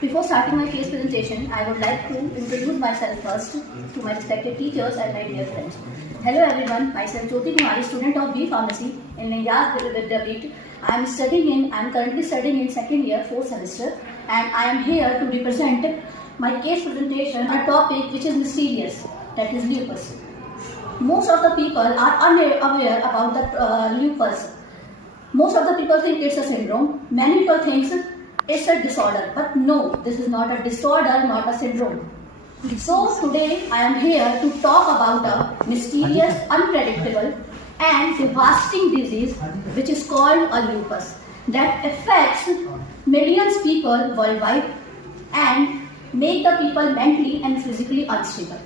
Before starting my case presentation, I would like to introduce myself first to my respected teachers and my dear friends. Hello everyone, myself Jyoti Kumari, student of B Pharmacy in Ninyas Vidyapeeth. I am currently studying in second year, 4th semester, and I am here to represent my case presentation, a topic which is mysterious, that is lupus. Most of the people are unaware about the lupus. Most of the people think it's a syndrome. Many people think it's a disorder, but no, this is not a disorder, not a syndrome. So today I am here to talk about a mysterious, unpredictable and devastating disease which is called a lupus that affects millions of people worldwide and make the people mentally and physically unstable.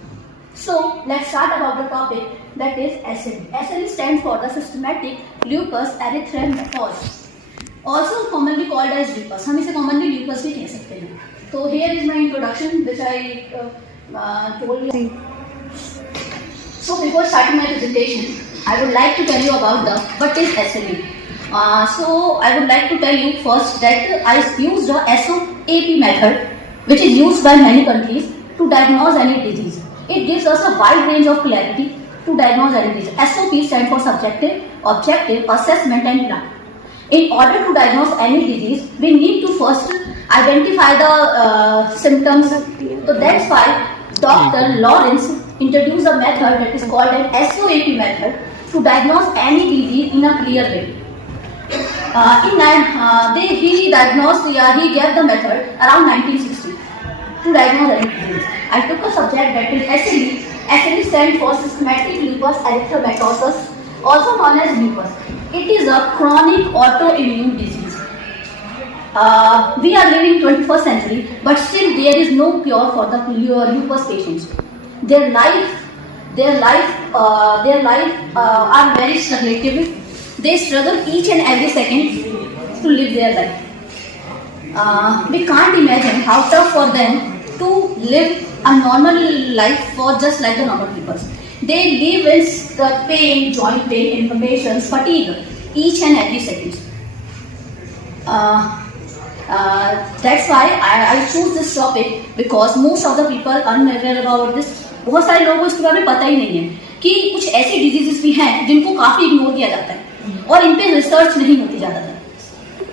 So let's start about the topic, that is SLE. SLE stands for the systematic lupus erythematosus, also commonly called as lupus. हम इसे commonly lupus भी कह सकते हैं. So here is my introduction which I told you. So before starting my presentation, I would like to tell you about what is SLE. So I would like to tell you first that I used the SOAP method, which is used by many countries to diagnose any disease. It gives us a wide range of clarity to diagnose any disease. SOP stands for subjective, objective, assessment and plan. In order to diagnose any disease, we need to first identify the symptoms. So that's why Dr. Lawrence introduced a method that is called an SOAP method to diagnose any disease in a clear way. He gave the method around 1960 to diagnose any disease. I took a subject that is SLE. SLE stands for systematic lupus erythematosus, also known as lupus. It is a chronic autoimmune disease. We are living 21st century, but still there is no cure for the lupus patients. Their life are very struggling. They struggle each and every second to live their life. We can't imagine how tough for them to live a normal life for just like the normal people. They live with the pain, joint pain, inflammations, fatigue each and every second. That's why I choose this topic because most of the people are unaware about this. बहुत सारे लोगों को इसके बारे में पता ही नहीं है कि कुछ ऐसी डिजीजेस भी हैं जिनको काफी इग्नोर किया जाता है और इन पे रिसर्च नहीं होती ज्यादातर.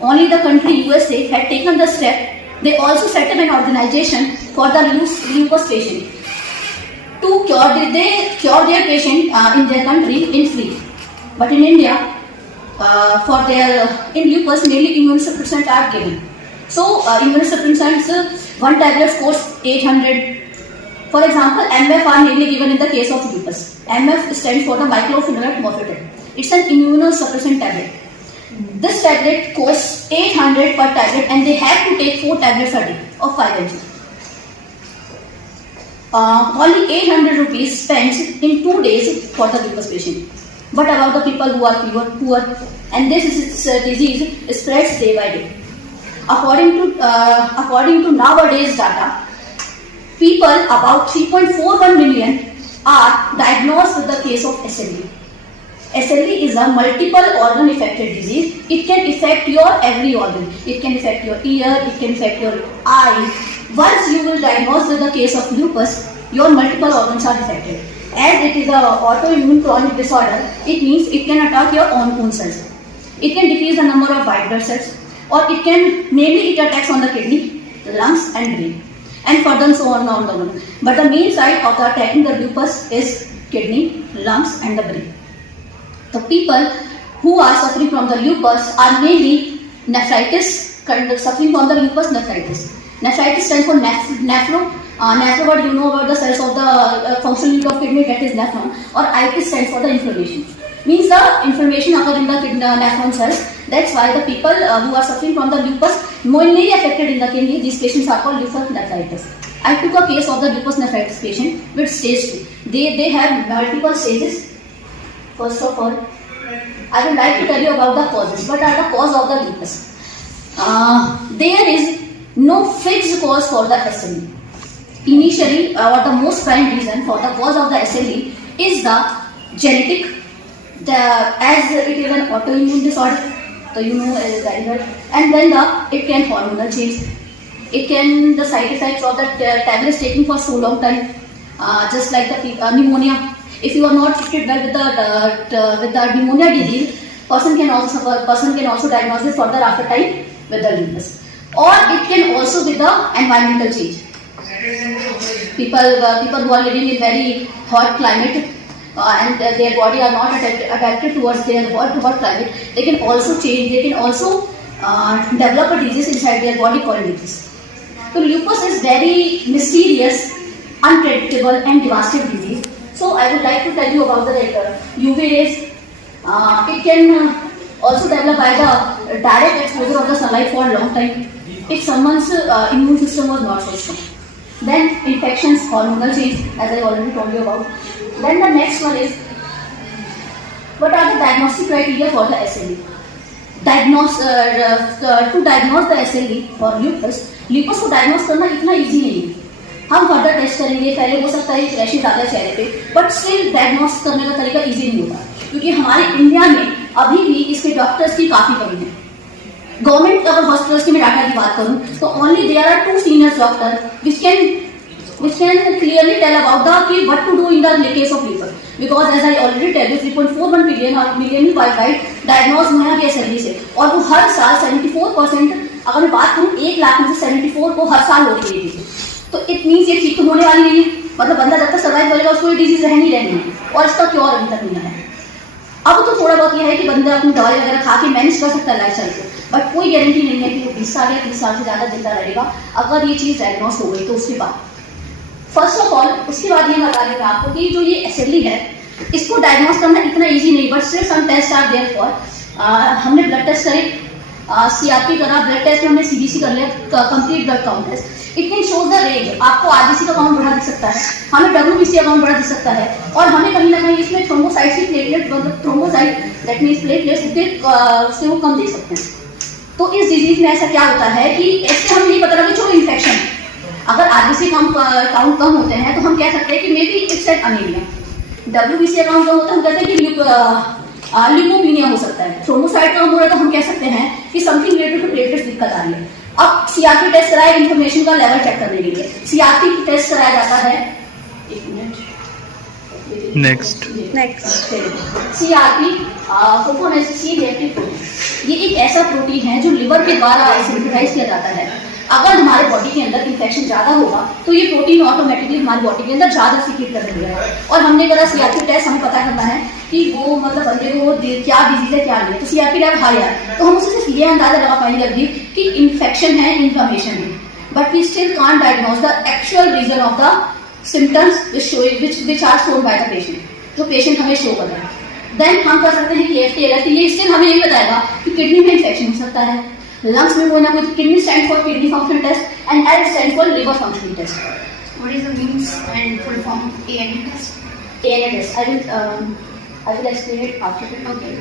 Only the country USA had taken the step. They also set up an organization for the lupus patient to cure their patient in their country in free. But in India, in lupus, mainly immunosuppressants are given. So immunosuppressants, one tablet costs 800. For example, MF are mainly given in the case of lupus. MF stands for the myclophenolate mofetil. It's an immunosuppressant tablet. This tablet costs 800 per tablet and they have to take 4 tablets a day of 5 mg. Only 800 rupees spent in 2 days for the lupus patient. What about the people who are poor? And this disease spreads day by day. According to nowadays data, people about 3.41 million are diagnosed with the case of SLE. SLE is a multiple organ affected disease. It can affect your every organ. It can affect your ear, it can affect your eye. Once you will diagnose with the case of lupus, your multiple organs are affected. As it is an autoimmune chronic disorder, it means it can attack your own cells. It can decrease the number of white blood cells, or mainly it attacks on the kidney, the lungs and brain, and further so on down the line. But the main side of the attacking the lupus is kidney, lungs and the brain. The people who are suffering from the lupus are mainly nephritis, suffering from the lupus nephritis. Nephritis stands for nephro. Nephro, what you know about the cells of the functional unit of kidney, that is nephron. Or itis stands for the inflammation. Means the inflammation occurs in the nephron cells. That's why the people who are suffering from the lupus, mainly affected in the kidney, these patients are called lupus nephritis. I took a case of the lupus nephritis patient with stage 2. They have multiple stages. First of all, I would like to tell you about the causes. What are the causes of the lupus? There is no fixed cause for the SLE. Initially, or the most prime reason for the cause of the SLE is the genetic. As it is an autoimmune disorder, so you know very well. And then it can hormonal change. It can the side effects of the tablets taking for so long time, just like the pneumonia. If you are not treated well with the pneumonia disease, person can also diagnose it further after time with the lupus. Or it can also be the environmental change. People who are living in very hot climate and their body are not adapted towards their hot climate, they can also change. They can also develop a disease inside their body called lupus. So lupus is very mysterious, unpredictable, and devastating disease. So I would like to tell you about the UV rays. It can also develop by the direct exposure of the sunlight for a long time. If someone's immune system was not so strong. Then infections, hormonal change, as I already told you about. Then the next one is, what are the diagnostic criteria for the SLE? To diagnose the SLE for lupus को diagnose करना इतना easy नहीं है. हम further test करेंगे, पहले हो सकता है रैशेज आ जाए चेहरे पे, बट स्टिल डायग्नोस करने का तरीका इजी नहीं होता, क्योंकि हमारे इंडिया में अभी भी इसके डॉक्टर्स की काफी कमी है. गवर्नमेंट अगर हॉस्पिटल्स की मैं डाटा की बात करूं तो only there are 2 senior doctor which can clearly tell about what to do in the case of lupus, because as I already tell you 3.41 million worldwide diagnosed हुए हैं SLE से, और वो हर साल 74%, अगर मैं बात करूं 1 लाख में से 74 को हर साल हो रही है. तो इट मीन्स ये ठीक तो होने वाली नहीं है. मतलब बंदा जब तक सर्वाइव करेगा उसको ये डिजीज रहनी है, और इसका क्योर अभी तक नहीं है. अब तो थोड़ा बहुत यह है कि बंदा अपनी दवाई वगैरह खा के मैनेज कर सकता है लाइफ स्टाइल को, बट कोई गारंटी नहीं है कि वो 20 साल या 30 साल से ज्यादा जिंदा रहेगा अगर ये चीज डायग्नोस हो गई तो उसके बाद. फर्स्ट ऑफ ऑल उसके बाद ये बता देंगे आपको कि जो ये SLE है इसको डायग्नोस करना इतना इजी नहीं, but still some test are there for. हमने ब्लड टेस्ट करे, CRP करा, ब्लड टेस्ट में हमने CBC कर लिया, complete blood count test. It can show the range. आपको RBC का काउंट बढ़ा दिख सकता है, हमें WBC का काउंट बढ़ा दिख सकता है, और हमें कहीं ना कहीं इसमें थ्रोम्बोसाइट्स की प्लेटलेट, मतलब थ्रोम्बोसाइट दैट मींस प्लेटलेट्स उससे वो कम देख सकते हैं. तो इस डिजीज में ऐसा क्या होता है कि इससे हमें नहीं पता लगा कि इन्फेक्शन, अगर RBC काउंट कम होते हैं तो हम कह सकते हैं कि maybe it's an anaemia. WBC count कम होता है, हम कहते हैं कि ल्यूकोपीनिया हो सकता है. थ्रोम्बोसाइट कम हो रहा है तो हम कह सकते हैं कि समथिंग रिलेटेड टू प्लेटलेट्स दिक्कत आ रही है. अब CRP टेस्ट कराया इन्फॉर्मेशन का लेवल चेक करने के लिए. CRP टेस्ट कराया जाता है, एक मिनट, नेक्स्ट CRP कोकोनेसिस रिएक्टिव प्रोटीन. ये एक ऐसा प्रोटीन है जो लिवर के द्वारा सिंथेसाइज किया जाता है. अगर हमारे बॉडी के अंदर इन्फेक्शन ज्यादा होगा तो ये प्रोटीन ऑटोमेटिकली हमारी बॉडी के अंदर ज्यादा सीक्रेट करने लगेगा. और हमने करा CRP टेस्ट, हमें पता करना है कि वो मतलब बंदे को क्या डिजीज है क्या नहीं है. तो CRP लेवल हाई है तो हम उससे सिर्फ ये अंदाजा लगा पाएंगे अभी कि इन्फेक्शन है, इन्फ्लेमेशन है, but we still can't diagnose the actual reason of the symptoms which are shown by the patient, जो पेशेंट हमें शो कर रहा है. देन हम कर सकते हैं कि FT ये स्टिल हमें ये बताएगा कि किडनी में इन्फेक्शन हो सकता है, लंग्स में कोई ना कोई. Kidney stand for kidney function test and L stand for liver function test. What is the means and full form ANA test? ANA test I will explain it after that. Okay.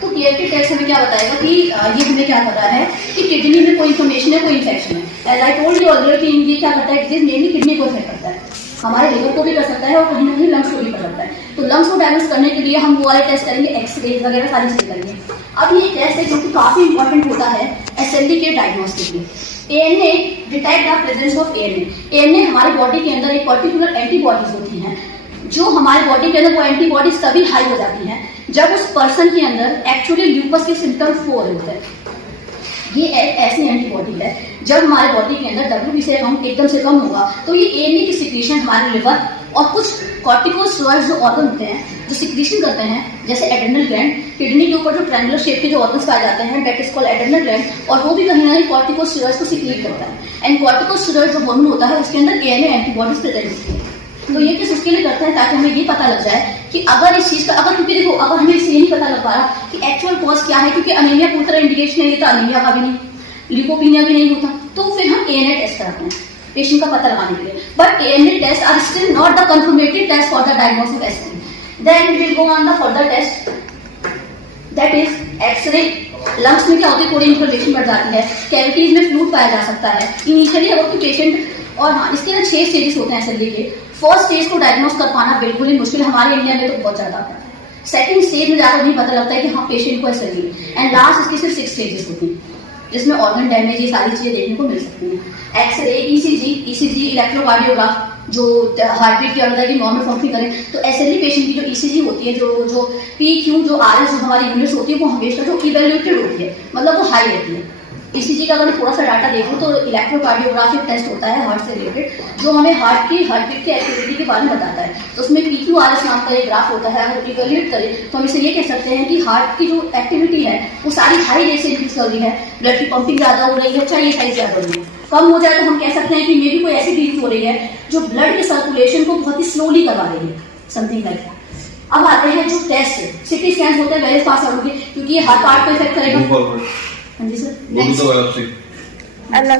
तो KFT test हमें क्या बताएगा कि ये हमें क्या कर रहा है कि किडनी में कोई इन्फॉर्मेशन है, कोई इन्फेक्शन है. As I told you earlier कि ये क्या करता है, डिजीज मेनली किडनी को इफेक्ट करता है, हमारे लिवर को भी कर सकता है और कहीं ना कहीं लंग्स को भी कर सकता है. तो लंग्स को डायग्नोस करने के लिए हम वो वाले टेस्ट करेंगे, एक्सरे वगैरह सारी चीजें करेंगे. अब ये टेस्ट है जो कि काफी इंपॉर्टेंट होता है SLE के डायग्नोस के लिए. ANA detect the presence of ANA हमारे बॉडी के अंदर एक पर्टिकुलर एंटीबॉडीज होती हैं, जो हमारे बॉडी के अंदर वो एंटीबॉडीज तभी हाई हो जाती हैं जब उस पर्सन के अंदर एक्चुअली ल्यूपस के सिम्टम्स हो रहे होते हैं. ये एक ऐसी एंटीबॉडी है जब हमारे बॉडी के अंदर WBC काउंट एकदम से कम होगा तो ये ANA की सिक्रीशन हमारे लिवर और कुछ कॉर्टिकोस्टेरॉइड्स जो ऑर्गन होते हैं जो सिक्रीशन करते हैं, जैसे एड्रेनल ग्लैंड, किडनी के ऊपर जो ट्रायंगुलर शेप के जो ऑर्गन्स पाए जाते हैं that is called adrenal gland, और वो भी कहीं ना कहीं कॉर्टिकोस्टेरॉइड्स को सिक्रीट करता है. एंड कॉर्टिकोस्टेरॉइड जो हार्मोन होता है उसके अंदर ANA एंटीबॉडीज प्रेजेंट होती है. तो ये किस उसके लिए करते हैं ताकि हमें ये पता लग जाए कि अगर इस चीज का क्योंकि देखो अगर हमें इससे नहीं पता लग पा रहा कि एक्चुअल कॉज क्या है, क्योंकि अनीमिया पूरी तरह इंडिकेशन नहीं देता, अनीमिया का भी नहीं, ल्यूकोपीनिया भी नहीं होता, तो फिर हम ANA टेस्ट कराते हैं पेशेंट का पता लगाने के लिए. But ANA test are still not the confirmatory test for the diagnosis of SLE. Then we will go on the further test that is x-ray. Lungs में क्या होती है, थोड़ी इन्फ्लेमेशन बढ़ जाती है, कैविटीज में फ्लूइड पाया जा सकता है. इनिशियली अगर पेशेंट, और हाँ इसके ना 6 स्टेजेस होते हैं SLE के. फर्स्ट स्टेज को डायग्नोस कर पाना बिल्कुल ही मुश्किल, हमारे इंडिया में तो बहुत ज्यादा होता है. सेकंड स्टेज में ज्यादा नहीं पता लगता है कि हाँ पेशेंट को SLE, एंड लास्ट इसकी सिर्फ 6 स्टेजेस होती है. जिसमें ऑर्गन डैमेज ये सारी चीजें देखने को मिल सकती हैं। एक्सरे, ईसीजी, इलेक्ट्रोकार्डियोग्राफ जो हार्ट बीट की अंदर की नॉर्मल फंक्शन करें, तो एसएलई पेशेंट की जो ईसीजी होती है, जो पीक्यू, जो आरएस, जो हमारी यूनिट्स होती है, वो हमेशा जो इवेल्युएटेड होती है, मतलब वो हाई रहती है। ईसीजी का अगर मैं थोड़ा सा डाटा देखूं तो इलेक्ट्रोकार्डियोग्राफिक टेस्ट होता है हार्ट से रिलेटेड, जो हमें हार्ट बीट की एक्टिविटी के बारे में बताता है। तो उसमें पीक्यूआरएस नाम का एक ग्राफ होता है, अगर इवेल्युएट करें तो हम इसे ये कह सकते हैं कि हार्ट की जो एक्टिविटी है वो सारी हाई रेट से इंक्रीज कर रही है, ब्लड की पंपिंग ज्यादा हो रही है, चाहिए साइज ज्यादा हो रही है। कम हो जाए तो हम कह सकते हैं कि मे बी कोई ऐसी डिजीज हो रही है जो ब्लड के सर्कुलेशन को बहुत ही स्लोली करवा रही है, समथिंग लाइक दैट। अब आते हैं जो टेस्ट, सिटी स्कैन होते हैं वेरी फास्ट आउट के, क्योंकि ये हर पार्ट को इफेक्ट करेगा। हाँ जी सर,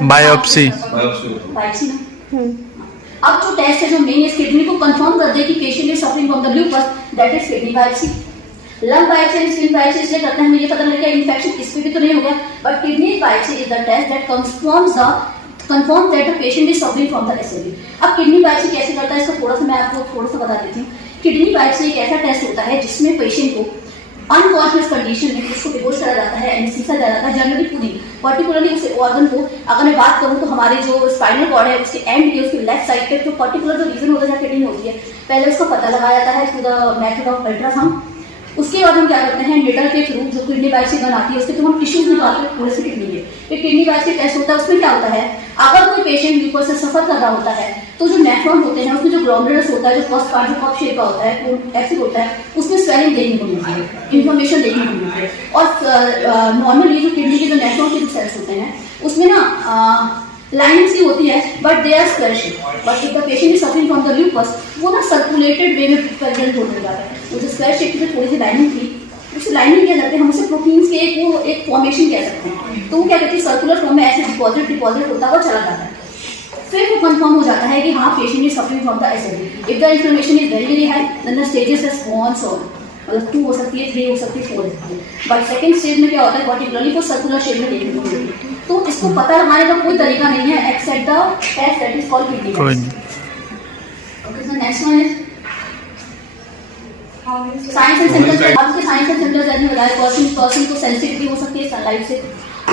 बायोप्सी बायोप्सी ना। अब जो टेस्ट है जो मेन इस किडनी को कंफर्म कर दे कि patient is suffering from the lupus, that is kidney biopsy. Lung biopsy and skin biopsy इसलिए करते हैं, हमें ये पता लगेगा इन्फेक्शन इस पे भी तो नहीं हो गया, but kidney biopsy is the test that confirm that the patient is suffering from the SLE। अब किडनी बायोप्सी कैसे करता है, इसका थोड़ा सा मैं आपको थोड़ा सा बता देती हूँ। किडनी बायोप्सी एक ऐसा टेस्ट होता है जिसमें पेशेंट को अनकॉन्शियस कंडीशन में उसको बेहोश करा जाता है, एनेस्थीसिया दिया जाता है, जनरली पूरी पर्टिकुलरली उस ऑर्गन को अगर मैं बात करूँ तो हमारे जो स्पाइनल कॉर्ड है उसके एंड के, उसके लेफ्ट साइड पे जो पर्टिकुलर जो रीजन होता है किडनी होती है, पहले उसका पता लगाया जाता है through the method of ultrasound. उसके बाद हम क्या करते हैं, निडल के थ्रू जो किडनी बायोप्सी बनाती है उसके थ्रू हम टिश्यूज निकालते हैं पूरे से किडनी के। ये किडनी बायोप्सी टेस्ट होता है, उसमें क्या होता है, अगर कोई पेशेंट ल्यूपस से सफर कर रहा होता है तो जो नेफ्रॉन होते हैं उसमें जो ग्लोमेरुलस होता है, जो फर्स्ट पार्ट जो कप शेप का होता है, एक्सिड होता है, उसमें स्वेलिंग देखने को मिलती है, इन्फॉर्मेशन देखने को मिलती है। और नॉर्मली जो किडनी के जो नेफ्रॉन के जो सेल्स होते हैं उसमें ना लाइनिंग सी होती है, but they are square shape. But if the patient is suffering from the lupus, वो ना सर्कुलेटेड वे में प्रेजेंट होने जाता है। वो जो स्क्वायर शेप की जो थोड़ी सी लाइनिंग थी, उसे लाइनिंग क्या करते हैं, हम उसे प्रोटीन्स के एक फॉर्मेशन कह सकते हैं। तो वो क्या कहते हैं, सर्कुलर फॉर्म में ऐसे डिपॉजिट होता हुआ चला जाता है। फिर वो कंफर्म हो जाता है कि हाँ patient is suffering from the SLE। If the inflammation is very very high, then the stages has gone so, मतलब 2 हो सकती है, 3 हो सकती है, 4 हो सकती है। बट सेकंड स्टेज में क्या होता है, पर्टिकुलरली वो सर्कुलर शेप में देखने को मिलती है। तो इसको पता लगाने का कोई तरीका नहीं है except the test that is called kidney biopsy. Okay sir, next one is signs and symptoms. अब के साइंस एंड सिम्टम्स जैसे बताया, पर्सन को सेंसिटिविटी हो सकती है सनलाइट से,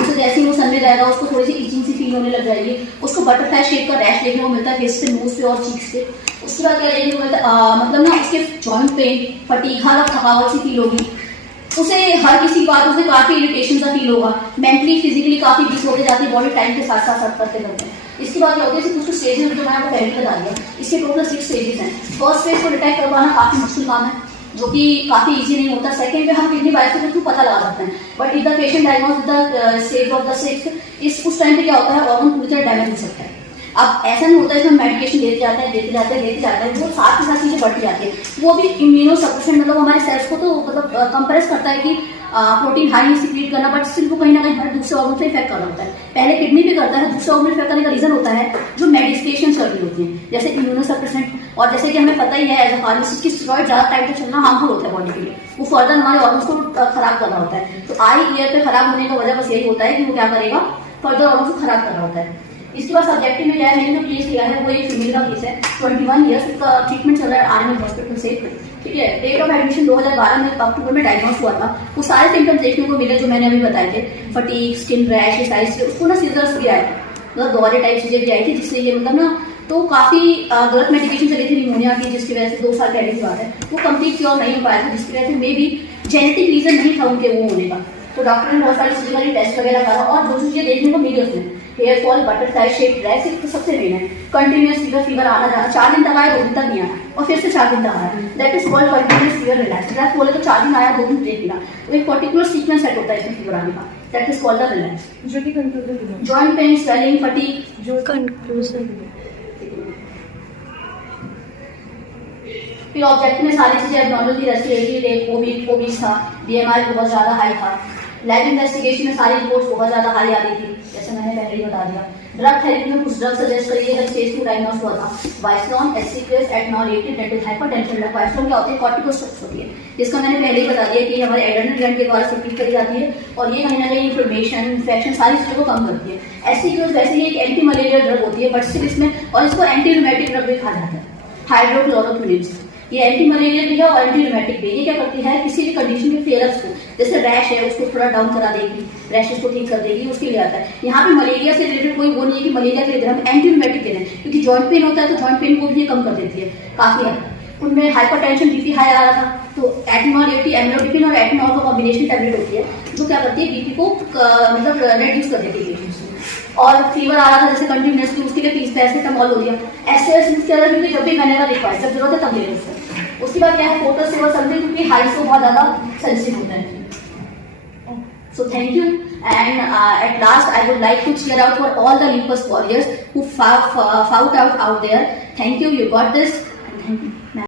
उसे जैसे ही वो सन में जाएगा उसको थोड़ी सी इचिंग सी फील होने लग जाएगी, उसको बटरफ्लाई शेप का रैश देखने को मिलता है फेस पे, नोज पे और चीक्स पे। उसके बाद क्या देखने को मिलता है, मतलब ना उसके जॉइंट पेन, फटीग, थकावट सी फील होगी, उसे हर किसी बात उसे काफी इरिटेशन सा फील होगा, मेंटली फिजिकली काफी वीक होते जाती है बॉडी टाइम के साथ साथ करते करते हैं। इसके बाद क्या होता है, कुछ स्टेजेस जो मैंने आपको पहले बता दिया, इसके टोटल 6 स्टेजेस हैं। फर्स्ट स्टेज को डिटेक्ट करवाना काफी मुश्किल काम है, जो कि काफी इजी नहीं होता। सेकंड पे हम किडनी बायोप्सी के थ्रू पता लगा सकते हैं, but if the patient diagnose the stage of the 6th, उस टाइम पे क्या होता है, ऑर्गन पूरी तरह डैमेज हो सकता है। अब ऐसा नहीं होता है कि हम मेडिकेशन देते जाते हैं, वो साथ के साथ चीजें बढ़ती जाती है। वो भी इम्यूनो सप्रेशन, मतलब हमारे सेल्स को तो मतलब कंप्रेस करता है कि प्रोटीन हाई सिक्रीट करना, बट स्टिल वो कहीं ना कहीं हर दूसरे ऑर्गन से इफेक्ट कर रहा होता है। पहले किडनी पे करता है, दूसरे ऑर्गन इफेक्ट करने का रीजन होता है जो मेडिकेशन चल रही होती है, जैसे इम्यूनो सप्रेसेंट। और जैसे कि हमें पता ही है एज अ फार्मासिस्ट की स्टेरॉइड ज्यादा टाइम तक चलना हार्मफुल होता है बॉडी के लिए, वो फर्दर हमारे ऑर्गन्स को खराब कर रहा होता है। तो आई ईयर पे खराब होने का वजह बस यही होता है कि वो क्या करेगा, फर्दर ऑर्गन्स को खराब कर रहा होता है। इसके बाद सब्जेक्टिव में क्या है, मैंने जो केस लिया है वो एक फीमेल का केस है, 21 ईयर्स, उसका ट्रीटमेंट चल रहा है आर्मी हॉस्पिटल से, ठीक है। डेट ऑफ एडमिशन 2012 में अक्टूबर में डायग्नोस हुआ था। वो सारे सिम्टम्स देखने को मिले जो मैंने अभी बताए थे, फटीग, स्किन रैश, साइज, उसको ना सीजर्स भी आए थे, मतलब दौरे टाइप चीजें भी आई थी, जिससे ये मतलब ना तो काफी गलत मेडिकेशन चली थी निमोनिया की, जिसकी वजह से 2 साल पहले की बात है, वो कंप्लीट क्योर नहीं हो पाया था, जिसकी वजह से मे बी जेनेटिक रीजन नहीं था उनके वो होने का। तो डॉक्टर ने बहुत सारी चीजें टेस्ट वगैरह करा और जो चीजें देखने को मिली उसमें, hair fall, butterfly shape dress, तो सबसे मेन है कंटिन्यूअस फीवर आना जाना, 4 दिन तक आया, 2 दिन तक नहीं आया, और फिर से 4 दिन तक आया, that is called continuous fever relax. Relax बोले तो 4 दिन आया, 2 दिन ब्रेक मिला, तो एक पर्टिकुलर सीक्वेंस सेट होता है इसमें फीवर आने का, that is called the relax. जो कि conclusion, joint pain, swelling, fatigue, जो कंक्लूजन। फिर ऑब्जेक्ट में सारी चीजें एब्नॉर्मल थी, रेस्पिरेटरी रेट ओबीस था, बीएमआई बहुत ज्यादा हाई था, लैब इन्वेस्टिगेशन में सारी रिपोर्ट्स बहुत ज्यादा हाई आ रही थी, जैसे मैंने पहले ही बता दिया। ड्रग थेरेपी में कुछ ड्रग सजेस्ट करिए जब स्टेज 2 डायग्नोस हुआ था, वाइसलॉन, एसिक्रेस, एटनॉलेटेड, दैट इज हाइपरटेंशन ड्रग। वाइसलॉन क्या होती है, कॉर्टिकोस्टेरॉइड्स होती है, जिसका मैंने पहले ही बता दिया कि हमारे एड्रेनल ग्लैंड के द्वारा सिक्रीट करी जाती है, और ये कहीं ना कहीं इन्फ्लेमेशन, इन्फेक्शन सारी चीजों को कम करती है। एसिक्रेस वैसे ही एक एंटी मलेरिया ड्रग होती है, बट स्टिल इसमें, और इसको एंटी रूमेटिक ड्रग भी कहा जाता है, हाइड्रोक्लोरोक्विनिन। ये एंटी मलेरियल भी है और एंटी रूमेटिक भी है। ये क्या करती है, किसी भी कंडीशन में फेलर्स को, जैसे रैश है उसको थोड़ा डाउन करा देगी, रैशेस को ठीक कर देगी, उसके लिए आता है। यहाँ पे मलेरिया से रिलेटेड कोई वो नहीं है कि मलेरिया के लिए हम एंटी रूमेटिक दे रहे हैं, क्योंकि जॉइंट पेन होता है तो जॉइंट पेन को भी ये कम कर देती है काफी है। उनमें हाइपरटेंशन, बीपी हाई आ रहा था, तो एटनॉल 80 एमलोडिपिन और एटनॉल का कॉम्बिनेशन टैबलेट होती है जो क्या करती है, बीपी को मतलब रेड्यूस कर देती है पेशेंट्स में। और फीवर आ रहा था जैसे कंटिन्यूसली, उसके लिए 30 पैरासिटामॉल हो गया। ऐसे क्योंकि जब भी मैंने रिक्वायर, जब जरूरत है तब ले लो। उसके बाद क्या है, फोटो सेवा समथिंग, क्योंकि हाई से बहुत ज्यादा सेंसिटिव होता है। So thank you, and at last I would like to cheer out for all the lupus warriors who fought out there. Thank you, you got this, and thank you.